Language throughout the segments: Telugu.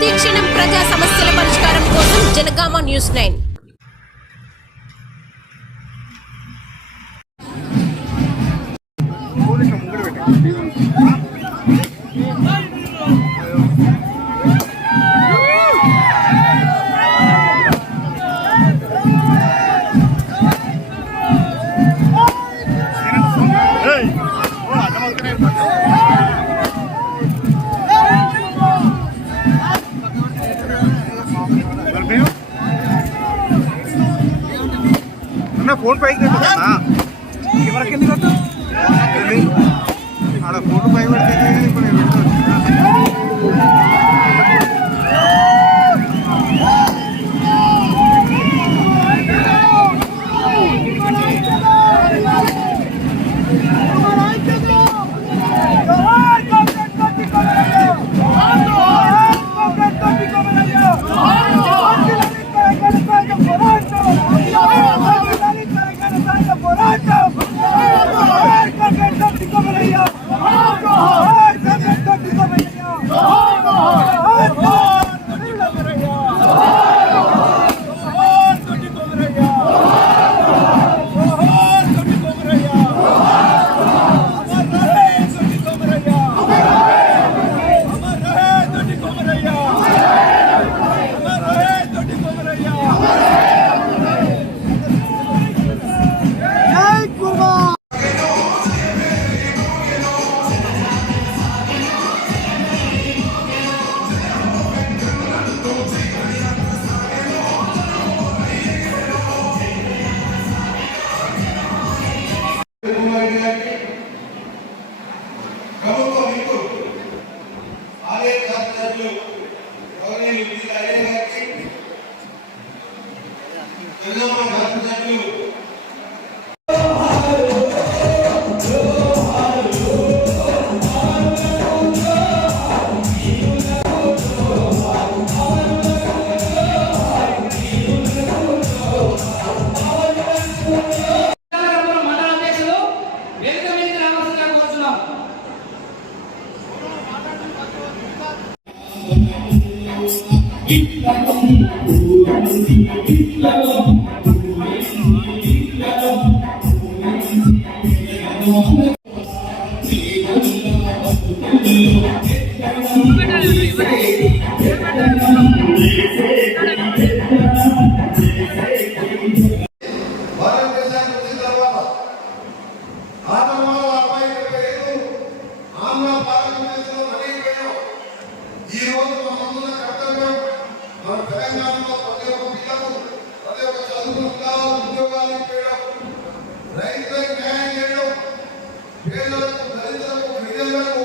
ప్రతిక్షణం ప్రజా సమస్యల పరిష్కారం కోసం జనగామ న్యూస్ నైన్. పోలీసులు ముందు అన్న ఫోన్ పైకి కెమెరా కింద ఆడ ఫోన్ పై పెడితే ఇప్పుడు జగన్మోహన్ రెడ్డి గారికి ప్రభుత్వ మీకు ఆలయ శాస్త్రజ్ఞులు గౌరవనీయులు ఈ రోజు మన ముందున్న కర్తవ్యం మన తెలంగాణలో ప్రతి ఒక్క పిల్లలు ప్రతి ఒక్క చదువుకున్న ఉద్యోగాలు చేయడం రైతులకు న్యాయం చేయడం పేదలకు దళితులకు మహిళలకు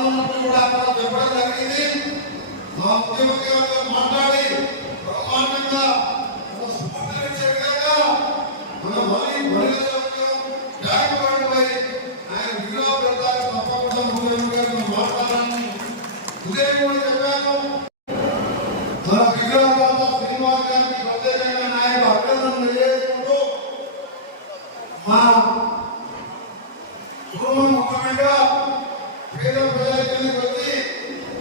హాల్లో ఉన్నప్పుడు కూడా మనం చెప్పడం జరిగింది. మా ముఖ్యమంత్రి గారితో మాట్లాడి బ్రహ్మాండంగా స్పందనించే విధంగా మన మరీ ట్యాంక్ బండ్పై ఆయన విలువ పెడతారు తప్పకుండా ముఖ్యమంత్రి గారితో మాట్లాడాలని ఉదయం కూడా చెప్పాను. మన పేద ప్రజలకి వచ్చి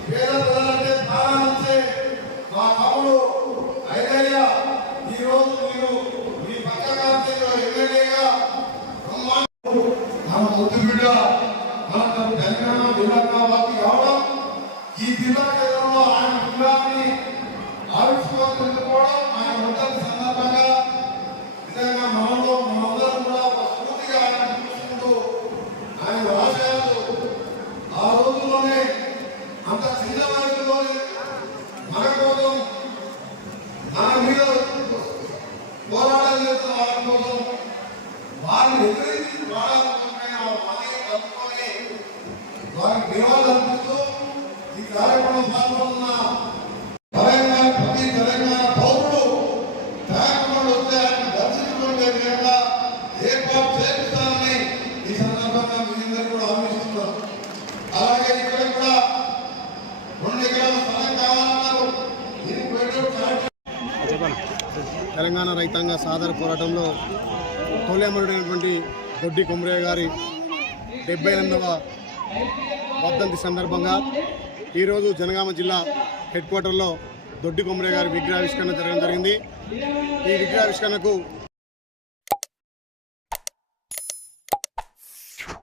పేద ప్రజలంటే ప్రాణాలు మా తమ్ముడు ఐదయ్య ఈ రోజు మీరు మీ పక్కకాంతిలో ఎమ్మెల్యేగా బ్రహ్మాండ మన ముద్దు బిడ్డ మన తెలంగాణ జిల్లాకి రావడం ఈ జిల్లా కేంద్రంలో ఆయన జిల్లాని ఆవిష్కరించుకోవడం ఆయన ఉండని సందర్భంగా నిజంగా మనలో మనందరం కూడా ఒక స్ఫూర్తిగా ఆయన చూసుకుంటూ ఆయన ఆశయాలు ఆ రోజుల్లోనే అంత చిన్న వయసులోనే మన కోసం మన మీద పోరాటం చేస్తున్న వారి కోసం వారిని ఎదిరించి పోరాడుతుంటే మనకి కలుపుకొని వారికి నివాళులు అర్పిస్తూ ఈ కార్యక్రమం పాల్గొన్న తెలంగాణ ప్రతి తెలంగాణ పౌరుడు ట్యాంకులు వస్తే ఆయన దర్శించుకునే విధంగా ఏర్పాటు చేపిస్తానని ఈ సందర్భంగా మీ అందరూ కూడా ఆలోచిస్తున్నారు అలాగే ఇక్కడ కూడా రెండు ఎకరాల తెలంగాణ రైతాంగ సాదర పోరాటంలో తొలిఅమరుడైనటువంటి దొడ్డి కొమరయ్య గారి డెబ్బై ఎనిమిదవ వర్ధంతి సందర్భంగా ఈరోజు జనగామ జిల్లా హెడ్ క్వార్టర్లో దొడ్డి కొమరయ్య గారి విగ్రహావిష్కరణ జరగడం జరిగింది. ఈ విగ్రహావిష్కరణకు